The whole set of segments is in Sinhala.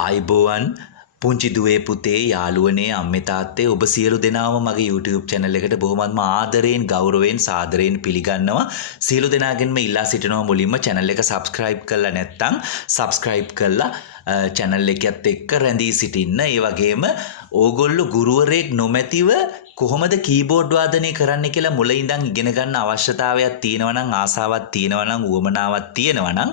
ආයිබෝවන් පුංචි දුවේ පුතේ යාළුවනේ අම්මේ තාත්තේ ඔබ සියලු දෙනාම මගේ YouTube channel එකට බොහොමත්ම ආදරයෙන් ගෞරවයෙන් සාදරයෙන් පිළිගන්නවා. සියලු දෙනාගෙන්ම ඉල්ලා සිටිනවා මුලින්ම channel එක subscribe කරලා නැත්නම් subscribe කරලා channel එකත් එක්ක රැඳී සිටින්න. ඒ වගේම ඕගොල්ලෝ ගුරුවරයෙක් නොමැතිව කොහොමද කීබෝඩ් වාදනය කරන්න කියලා මුලින් ඉඳන් ඉගෙන ගන්න අවශ්‍යතාවයක් තියෙනවා නම් ආසාවක් තියෙනවා නම් උවමනාවක් තියෙනවා නම්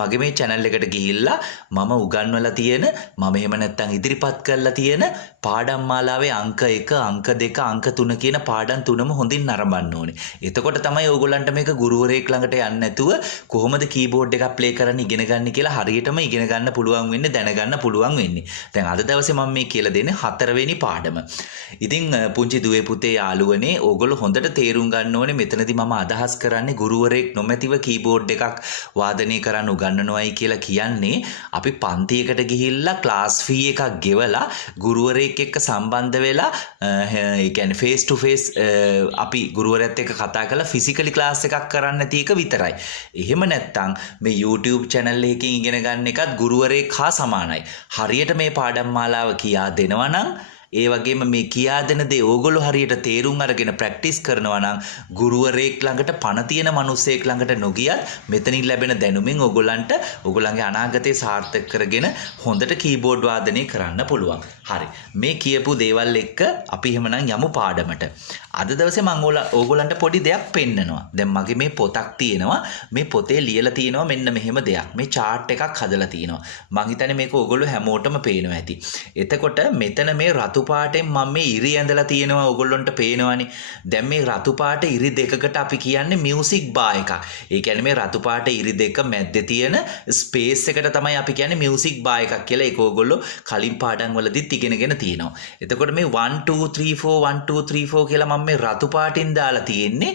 මගේ මේ channel එකට ගිහිල්ලා මම උගන්වලා තියෙන මම එහෙම නැත්නම් ඉදිරිපත් කරලා තියෙන පාඩම් මාලාවේ අංක 1 අංක 2 අංක 3 කියන පාඩම් තුනම හොඳින් නරඹන්න ඕනේ. එතකොට තමයි ඕගොල්ලන්ට මේක ගුරුවරයෙක් ළඟට යන්න නැතුව කොහොමද කීබෝඩ් එකක් ප්ලේ කරන්න ඉගෙන ගන්න කියලා හරියටම ඉගෙන ගන්න පුළුවන් වෙන්නේ දැනගන්න පුළුවන් වෙන්නේ. දැන් අද දවසේ මම මේ කියලා දෙන්නේ 4 වෙනි පාඩම. ඉතින් පුංචි දුවේ පුතේ යාළුවනේ ඕගොල්ලෝ හොඳට තේරුම් ගන්න ඕනේ මෙතනදී මම අදහස් කරන්නේ ගුරුවරයෙක් නොමැතිව කීබෝඩ් එකක් වාදනය කරන්න උගන්වනවායි කියලා කියන්නේ අපි පන්තියකට ගිහිල්ලා ක්ලාස් ෆී එකක් ගෙවලා ගුරුවරයෙක් එක්ක සම්බන්ධ වෙලා ඒ කියන්නේ ෆේස් ටු ෆේස් අපි ගුරුවරයාත් එක්ක කතා කරලා ෆිසිකලි ක්ලාස් එකක් කරන්න නැති එක විතරයි. එහෙම නැත්නම් මේ YouTube channel එකකින් ඉගෙන ගන්න එකත් ගුරුවරයෙක් හා සමානයි. හරියට මේ පාඩම් මාලාව කියා දෙනවා නම් ඒ වගේම මේ කියා දෙන දේ ඕගොල්ලෝ හරියට තේරුම් අරගෙන ප්‍රැක්ටිස් කරනවා නම් ගුරුවරයෙක් ළඟට පණ තියෙන මිනිසෙක් ළඟට නොගියත් මෙතනින් ලැබෙන දැනුමින් ඕගොල්ලන්ට ඕගොල්ලන්ගේ අනාගතේ සාර්ථක කරගෙන හොඳට කීබෝඩ් වාදනය කරන්න පුළුවන්. හරි. මේ කියපු දේවල් එක්ක අපි එහෙමනම් යමු පාඩමට. අද දවසේ මම ඕගොල්ලන්ට පොඩි දෙයක් පෙන්නනවා. දැන් මගේ මේ පොතක් තියෙනවා. මේ පොතේ ලියලා තියෙනවා මෙන්න මෙහෙම දෙයක්. මේ chart එකක් හදලා තියෙනවා. මං හිතන්නේ මේක ඕගොල්ලෝ හැමෝටම පේනවා ඇති. එතකොට මෙතන මේ රතු පාටෙන් මම මේ ඉරි ඇඳලා තියෙනවා ඕගොල්ලන්ට පේනවනේ. දැන් මේ රතු පාට ඉරි දෙකකට අපි කියන්නේ මියුසික් බාර් එකක්. ඒ කියන්නේ මේ රතු පාට ඉරි දෙක මැද්දේ තියෙන ස්පේස් එකට තමයි අපි කියන්නේ මියුසික් බාර් එකක් කියලා. ඒක ඕගොල්ලෝ කලින් පාඩම් වලදීත් ඉගෙනගෙන තියෙනවා. එතකොට මේ 1 2 3 4 1 2 3 4 කියලා මම මේ රතු පාටින් දාලා තියෙන්නේ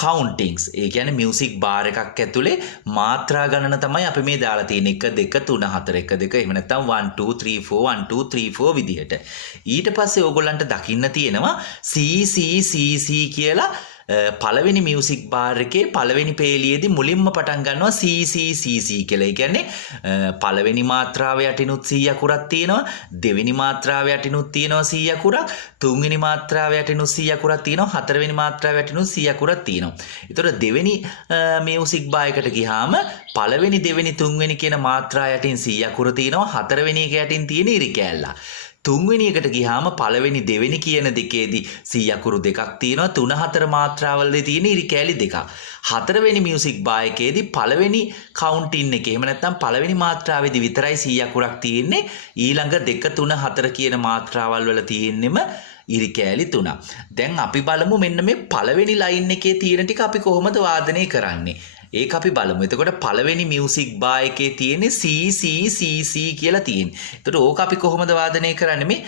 countings. ඒ කියන්නේ මියුසික් බාර් එකක් ඇතුලේ මාත්‍රා ගණන තමයි අපි මේ දාලා තියෙන්නේ 1 2 3 4 1 2 එහෙම නැත්නම් 1 2 3 4 1 2 3 4 විදිහට. ඊට පස්සේ ඕගොල්ලන්ට දකින්න තියෙනවා C C C C කියලා පළවෙනි මියුසික් බාර් එකේ පළවෙනි පේලියේදී මුලින්ම පටන් ගන්නවා C C C C කියලා. ඒ කියන්නේ පළවෙනි මාත්‍රාව යටිනුත් C අකුරක් තියෙනවා, දෙවෙනි මාත්‍රාව යටිනුත් තියෙනවා C අකුරක්, තුන්වෙනි මාත්‍රාව යටිනුත් C අකුරක් තියෙනවා, හතරවෙනි මාත්‍රාව යටිනුත් C අකුරක් තියෙනවා. ඒතකොට දෙවෙනි මියුසික් බාර් එකට ගියාම පළවෙනි දෙවෙනි තුන්වෙනි කියන මාත්‍රා යටින් C අකුර තියෙනවා, හතරවෙනි එක යටින් තියෙන ඉරි කෑල්ල. තුන්වෙනි එකට ගියාම පළවෙනි දෙවෙනි කියන දෙකේදී C අකුරු දෙකක් තියෙනවා, 3 4 මාත්‍රාවලදී තියෙන ඉරි කෑලි දෙකක්. හතරවෙනි මියුසික් බාර් එකේදී පළවෙනි කවුන්ටින් එකේ එහෙම නැත්නම් පළවෙනි මාත්‍රාවේදී විතරයි C අකුරක් තියෙන්නේ. ඊළඟ 2 3 4 කියන මාත්‍රාවල් වල තියෙන්නෙම ඉරි කෑලි 3ක්. දැන් අපි බලමු මෙන්න මේ පළවෙනි ලයින් එකේ තියෙන ටික අපි කොහොමද වාදනය කරන්නේ. ඒක අපි බලමු. එතකොට පළවෙනි මියුසික් බාර් එකේ තියෙන්නේ C C C C කියලා තියෙන්නේ. එතකොට ඕක අපි කොහොමද වාදනය කරන්නේ මේ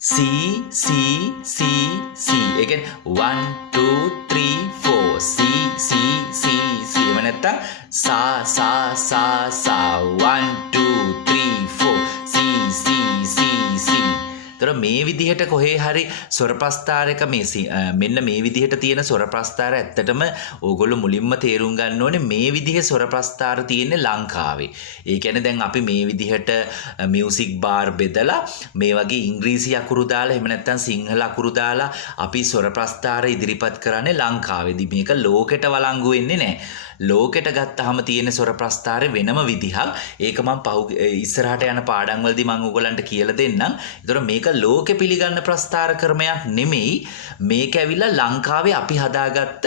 C C C C. ඒ කියන්නේ 1 2 3 4 C C C C. එහෙම නැත්නම් sa sa sa sa 1 2 3 4 C C C C. තර මේ විදිහට කොහේ හරි ස්වර ප්‍රස්ථාරයක මෙන්න මේ විදිහට තියෙන ස්වර ප්‍රස්ථාර ඇත්තටම ඕගොල්ලෝ මුලින්ම තේරුම් ගන්න ඕනේ මේ විදිහේ ස්වර ප්‍රස්ථාර තියෙන්නේ ලංකාවේ. ඒ කියන්නේ දැන් අපි මේ විදිහට මියුසික් බාර් බෙදලා මේ වගේ ඉංග්‍රීසි අකුරු දාලා එහෙම නැත්නම් සිංහල අකුරු දාලා අපි ස්වර ප්‍රස්ථාර ඉදිරිපත් කරන්නේ ලංකාවේදී. මේක ලෝකෙට වළංගු වෙන්නේ නැහැ. ලෝකෙට ගත්තාම තියෙන ස්වර ප්‍රස්ථාරේ වෙනම විදිහක්. ඒක මම ඉස්සරහට යන පාඩම් වලදී මම ඕගොල්ලන්ට කියලා දෙන්නම්. ඒතර මේක ලෝකෙ පිළිගන්න ප්‍රස්ථාර ක්‍රමයක් නෙමෙයි. මේක ඇවිල්ලා ලංකාවේ අපි හදාගත්ත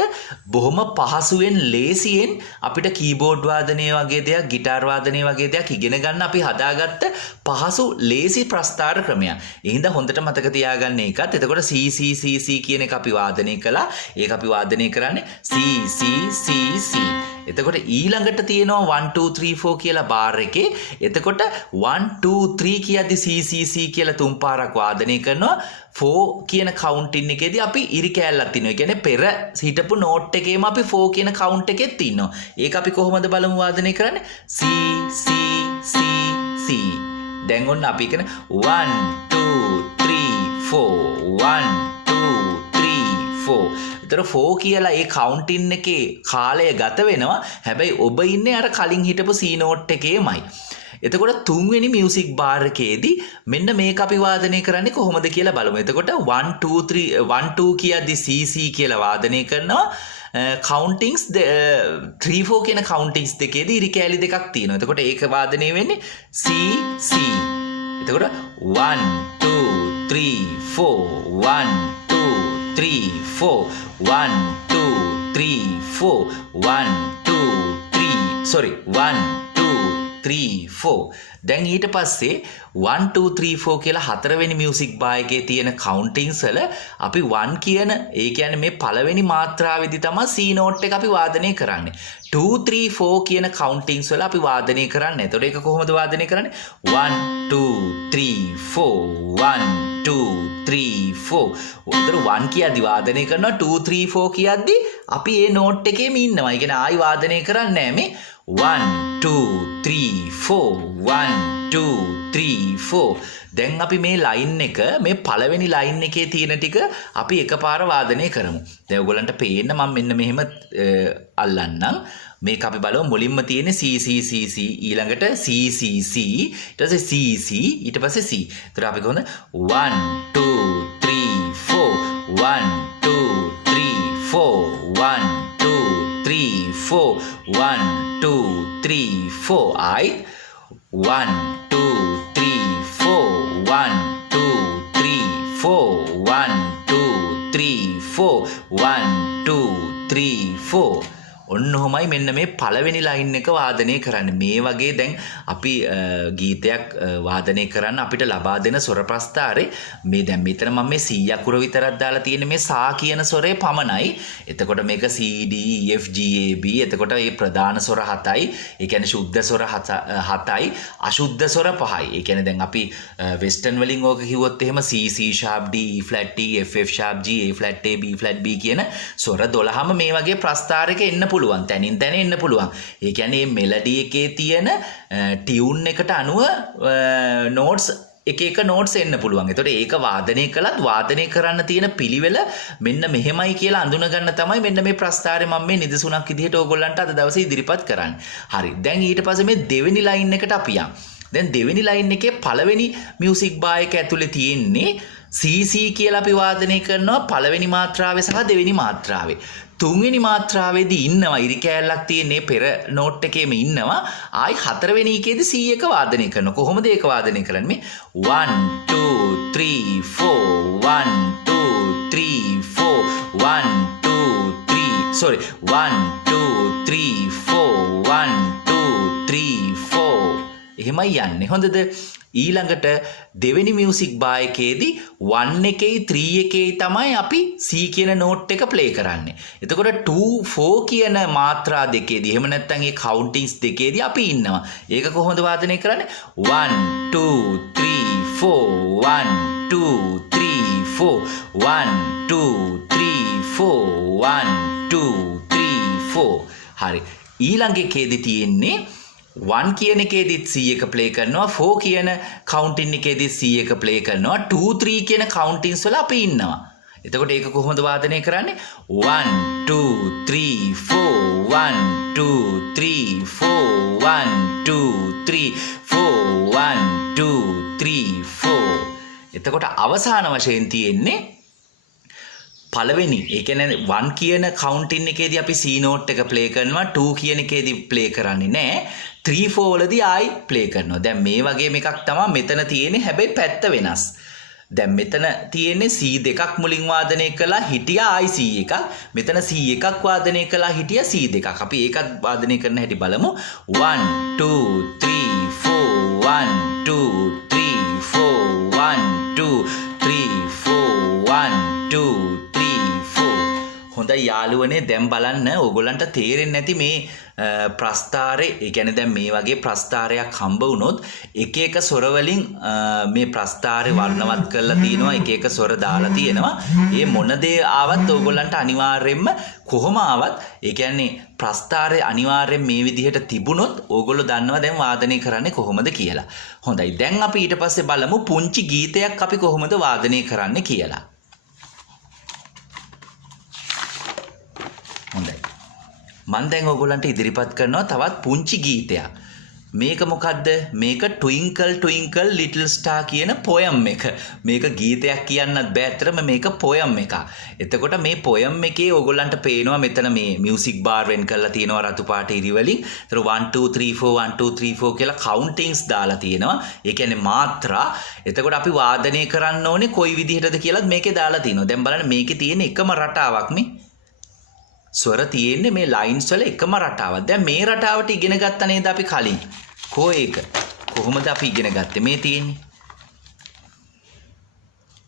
බොහොම පහසුවෙන් ලේසියෙන් අපිට කීබෝඩ් වාදනය වගේ දෙයක්, ගිටාර් වාදනය වගේ දෙයක් ඉගෙන ගන්න අපි හදාගත්ත පහසු ලේසි ප්‍රස්ථාර ක්‍රමයක්. ඒ හින්දා හොඳට මතක තියාගන්න ඒකත්. එතකොට C C C C කියන එක අපි වාදනය කළා. ඒක අපි වාදනය කරන්නේ C C C C. එතකොට ඊළඟට තියෙනවා 1 2 3 4 කියලා බාර් එකේ. එතකොට 1 2 3 කියද්දි C C C කියලා තුන් පාරක් වාදනය කරනවා. 4 කියන කවුන්ටින් එකේදී අපි ඉරි කෑල්ලක් තියෙනවා. ඒ කියන්නේ පෙර හිටපු නෝට් එකේම අපි 4 කියන කවුන්ට් එකෙත් ඉන්නවා. ඒක අපි කොහොමද බලමු වාදනය කරන්නේ? C C C C. දැන් ඔන්න අපි කියන 1 2 3 4 1 2 3 4. ඒතර 4 කියලා ඒ කවුන්ටින් එකේ කාලය ගත වෙනවා. හැබැයි ඔබ ඉන්නේ අර කලින් හිටපු C නෝට් එකේමයි. එතකොට තුන්වෙනි මියුසික් බාර් එකේදී මෙන්න මේක අපි වාදනය කරන්නේ කොහොමද කියලා බලමු. එතකොට 1 2 3 1 2 කියද්දි CC කියලා වාදනය කරනවා. කවුන්ටින්ග්ස් 3 4 කියන කවුන්ටින්ග්ස් දෙකේදී ඉරි කෑලි දෙකක් තියෙනවා. එතකොට ඒක වාදනය වෙන්නේ C C. එතකොට 1 2 3 4 1 2 3 4 1 2 3 4 1 2 3 sorry 1 2 3 4. දැන් ඊට පස්සේ 1 2 3 4 කියලා හතරවෙනි මියුසික් බාර් එකේ තියෙන කවුන්ටින්ග්ස් වල අපි 1 කියන ඒ කියන්නේ මේ පළවෙනි මාත්‍රාවේදී තමයි C නෝට් එක අපි වාදනය කරන්නේ. 2 3 4 කියන කවුන්ටින්ග්ස් වල අපි වාදනය කරන්නේ. එතකොට ඒක කොහොමද වාදනය කරන්නේ? 1 2 3 4 1 2 3 4. උතර 1 කියද්දි වාදනය කරනවා 2 3 4 කියද්දි අපි ඒ නෝට් එකේම ඉන්නවා. ඒ කියන්නේ ආයි වාදනය කරන්නේ නැහැ මේ 1 2 3 4 1 2 3 4. දැන් අපි මේ ලයින් එක මේ පළවෙනි ලයින් එකේ තියෙන ටික අපි එකපාර වාදනය කරමු. දැන් ඔයගොල්ලන්ට පේන්න මම මෙන්න මෙහෙම අල්ලන්නම්. මේක අපි බලමු. මුලින්ම තියෙන්නේ C C C C ඊළඟට C C C ඊට පස්සේ C C ඊට පස්සේ C. ඒතර අපි කොහොමද 1 2 3 4 1 2 3 4 1 2 3 4 1 2 3 4. I 1 2 3 4 1 2 3 4 1 2 3 4 1 2 3 4. ඔන්න ඔහොමයි මෙන්න මේ පළවෙනි ලයින් එක වාදනය කරන්නේ. මේ වගේ දැන් අපි ගීතයක් වාදනය කරන්න අපිට ලබා දෙන ස්වර ප්‍රස්ථාරේ මේ දැන් මෙතන මම මේ C අකුර විතරක් දාලා තියෙන මේ සා කියන ස්වරේ පමණයි. එතකොට මේක C D E F G A B. එතකොට මේ ප්‍රධාන ස්වර 7යි. ඒ කියන්නේ ශුද්ධ ස්වර 7යි, අශුද්ධ ස්වර 5යි. ඒ කියන්නේ දැන් අපි වෙස්ටර්න් වලින් ඕක කිව්වොත් එහෙම C C sharp D E flat T F F sharp G A flat A B flat B කියන ස්වර 12ම මේ වගේ ප්‍රස්ථාරයක එන්න පුළුවන්. තැනින් තැන එන්න පුළුවන්. ඒ කියන්නේ මේ මෙලඩි එකේ තියෙන ටියුන් එකට අනුව නෝට්ස් එක එක නෝට්ස් එන්න පුළුවන්. ඒතකොට ඒක වාදනය කළත් වාදනය කරන්න තියෙන පිළිවෙල මෙන්න මෙහෙමයි කියලා අඳුන ගන්න තමයි මෙන්න මේ ප්‍රස්ථාරය මම මේ නිදසුනක් විදිහට ඕගොල්ලන්ට අද දවසේ ඉදිරිපත් කරන්නේ. හරි. දැන් ඊට පස්සේ මේ දෙවෙනි ලයින් එකට අපි යමු. දැන් දෙවෙනි ලයින් එකේ පළවෙනි මියුසික් බාර් එක ඇතුලේ තියෙන්නේ CC කියලා අපි වාදනය කරනවා පළවෙනි මාත්‍රාවේ සහ දෙවෙනි මාත්‍රාවේ. තුන්වෙනි මාත්‍රාවේදී ඉන්නවා ඉරි කෑල්ලක් තියෙන්නේ පෙර නෝට් එකේම ඉන්නවා. ආයි හතරවෙනි එකේදී C එක වාදනය කරනවා. කොහොමද ඒක වාදනය කරන්නේ? 1 2 3 4 1 2 3 4 1 2 3 sorry 1 2 3 4 1 2 3 4. එහෙමයි යන්නේ. හොඳද? ඊළඟට දෙවෙනි මියුසික් බාර් එකේදී 1 එකේ 3 එකේ තමයි අපි C කියන නෝට් එක ප්ලේ කරන්නේ. එතකොට 2 4 කියන මාත්‍රා දෙකේදී එහෙම නැත්නම් ඒ කවුන්ටින්ග්ස් දෙකේදී අපි ඉන්නවා. ඒක කොහොමද වාදනය කරන්නේ? 1 2 3 4 1 2 3 4 1 2 3 4 1 2 3 4. හරි. ඊළඟ එකේදී තියෙන්නේ 1 කියන එකේදීත් C එක ප්ලේ කරනවා 4 කියන කවුන්ටින් එකේදීත් C එක ප්ලේ කරනවා 2 3 කියන කවුන්ටින්ස් වල අපි ඉන්නවා. එතකොට ඒක කොහොමද වාදනය කරන්නේ? 1 2 3 4 1 2 3 4 1 2 3 4 1 2 3 4. එතකොට අවසාන වශයෙන් තියෙන්නේ පළවෙනි ඒ කියන්නේ 1 කියන කවුන්ටින් එකේදී අපි C නෝට් එක ප්ලේ කරනවා 2 කියන එකේදී ප්ලේ කරන්නේ නැහැ 3 4 වලදී ආයි ප්ලේ කරනවා. දැන් මේ වගේම එකක් තමයි මෙතන තියෙන්නේ. හැබැයි පැත්ත වෙනස්. දැන් මෙතන තියෙන්නේ C දෙකක් මුලින් වාදනය කළා හිටියා ආයි C එකක්. මෙතන C එකක් වාදනය කළා හිටියා C දෙකක්. අපි ඒකත් වාදනය කරන හැටි බලමු. 1 2 3 4 1 2 3 4 1 2 3 4 1 2 3 4. හොඳයි යාළුවනේ දැන් බලන්න ඕගොල්ලන්ට තේරෙන්නේ නැති මේ ප්‍රස්ථාරේ ඒ කියන්නේ දැන් මේ වගේ ප්‍රස්ථාරයක් හම්බ වුණොත් එක එක ස්වර වලින් මේ ප්‍රස්ථාරේ වර්ණවත් කරලා තිනවා එක එක ස්වර දාලා තියෙනවා. ඒ මොන දේ ආවත් ඕගොල්ලන්ට අනිවාර්යයෙන්ම කොහොම ආවත් ඒ කියන්නේ ප්‍රස්ථාරේ අනිවාර්යයෙන් මේ විදිහට තිබුණොත් ඕගොල්ලෝ දන්නවා දැන් වාදනය කරන්නේ කොහොමද කියලා. හොඳයි දැන් අපි ඊට පස්සේ බලමු පුංචි ගීතයක් අපි කොහොමද වාදනය කරන්නේ කියලා. හොඳයි. මම දැන් ඔයගොල්ලන්ට ඉදිරිපත් කරනවා තවත් පුංචි ගීතයක්. මේක මොකද්ද? මේක Twinkle Twinkle Little Star කියන poem එක. මේක ගීතයක් කියන්නත් බෑ අතරම මේක poem එකක්. එතකොට මේ poem එකේ ඕගොල්ලන්ට පේනවා මෙතන මේ music bar වෙන් කරලා තියෙනවා රතු පාට ඉරි වලින්. ඒතර 1 2 3 4 1 2 3 4 කියලා countings දාලා තියෙනවා. ඒ කියන්නේ මාත්‍රා. එතකොට අපි වාදනය කරන්න ඕනේ කොයි විදිහටද කියලාත් මේකේ දාලා තියෙනවා. දැන් බලන්න මේකේ තියෙන එකම රටාවක් මේ ස්වර තියෙන්නේ මේ ලයින්ස් වල එකම රටාවක්. දැන් මේ රටාවට ඉගෙන ගත්ත නේද අපි කලින්? කෝ ඒක? කොහොමද අපි ඉගෙන ගත්තේ? මේ තියෙන්නේ.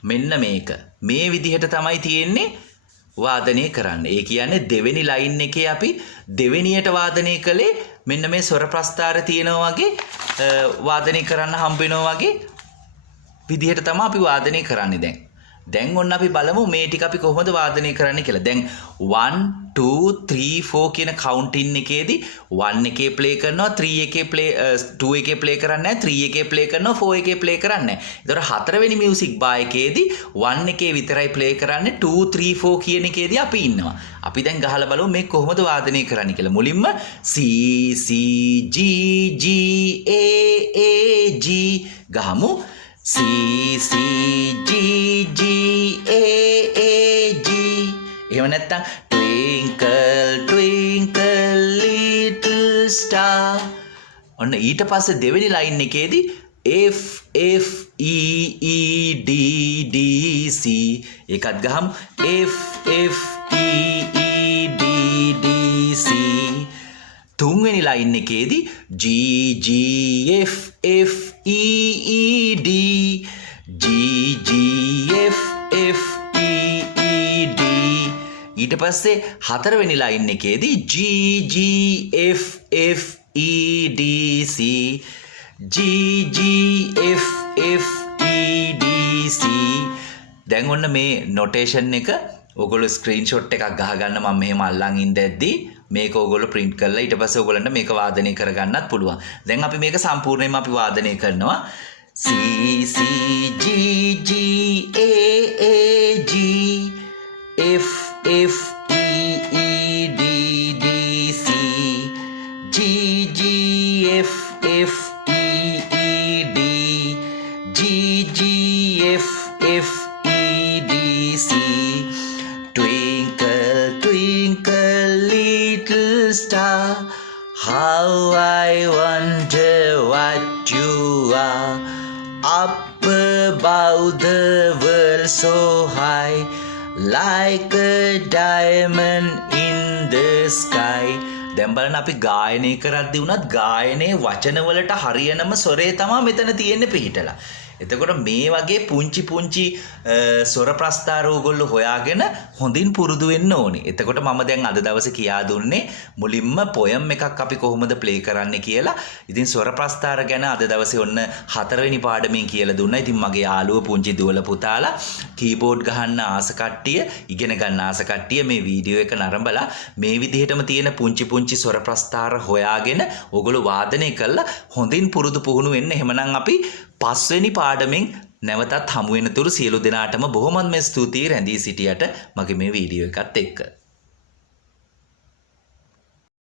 මෙන්න මේක. මේ විදිහට තමයි තියෙන්නේ වාදනය කරන්න. ඒ කියන්නේ දෙවෙනි ලයින් එකේ අපි දෙවෙනියට වාදනය කළේ මෙන්න මේ ස්වර ප්‍රස්ථාර තියෙනවා වගේ වාදනය කරන්න හම්බ වෙනවා වගේ විදිහට තමයි අපි වාදනය කරන්නේ දැන් ඔන්න අපි බලමු මේ ටික අපි කොහොමද වාදනය කරන්න කියලා. දැන් 1 2 3 4 කියන කවුන්ටින් එකේදී 1 එකේ ප්ලේ කරනවා 3 එකේ ප්ලේ 2 එකේ ප්ලේ කරන්නේ නැහැ 3 එකේ ප්ලේ කරනවා 4 එකේ ප්ලේ කරන්නේ නැහැ. ඒතකොට හතරවෙනි මියුසික් බා එකේදී 1 එකේ විතරයි ප්ලේ කරන්නේ 2 3 4 කියන එකේදී අපි ඉන්නවා. අපි දැන් ගහලා බලමු මේ කොහොමද වාදනය කරන්න කියලා. මුලින්ම C C G G A A G ගහමු. C C G G A A G. එහෙම නැත්නම් twinkle twinkle little star. ඔන්න ඊට පස්සේ දෙවෙනි ලයින් එකේදී F F E E D D C. ඒකත් ගහමු. F F E E D D C. තුන්වෙනි ලයින් එකේදී G G F F E E D G G F F E E D. ඊට පස්සේ හතරවෙනි ලයින් එකේදී G G F F E D C G G F F E D C. දැන් ඔන්න මේ නොටේෂන් එක ඔයගොල්ලෝ ස්ක්‍රීන්ෂොට් එකක් ගහගන්න මම මෙහෙම අල්ලන් ඉඳද්දී මේක ඔයගොල්ලෝ print කරලා ඊට පස්සේ ඔයගොල්ලන්ට මේක වාදනය කරගන්නත් පුළුවන්. දැන් අපි මේක සම්පූර්ණයෙන්ම අපි වාදනය කරනවා. C C G G A A G F F E E D D C G G F F E E D G G F F E D C. Twinkle twinkle little star, how I wonder what you are, up above the world so high, like a diamond in the sky. දැන් බලන්න අපි ගායනය කරද්දී උනත් ගායනයේ වචන වලට හරියනම ස්වරේ තමයි මෙතන තියෙන්නේ පිහිටලා. එතකොට මේ වගේ පුංචි පුංචි ස්වර ප්‍රස්ථාර ඕගොල්ලෝ හොයාගෙන හොඳින් පුරුදු වෙන්න ඕනේ. එතකොට මම දැන් අද දවසේ කියා දුන්නේ මුලින්ම poem එකක් අපි කොහොමද play කරන්න කියලා. ඉතින් ස්වර ප්‍රස්ථාර ගැන අද දවසේ ඔන්න 4 වෙනි පාඩමෙන් කියලා දුන්නා. ඉතින් මගේ යාළුවෝ පුංචි දුවලා පුතාලා කීබෝඩ් ගහන්න ආස කට්ටිය, ඉගෙන ගන්න ආස කට්ටිය මේ වීඩියෝ එක නරඹලා මේ විදිහටම තියෙන පුංචි පුංචි ස්වර ප්‍රස්ථාර හොයාගෙන ඕගොල්ලෝ වාදනය කළා හොඳින් පුරුදු පුහුණු වෙන්න. එහෙමනම් අපි 5 වෙනි පාඩමෙන් නැවතත් හමු වෙන තුරු සියලු දෙනාටම බොහොමත්ම ස්තුතියි රැඳී සිටියට මගේ මේ වීඩියෝ එකත් එක්ක.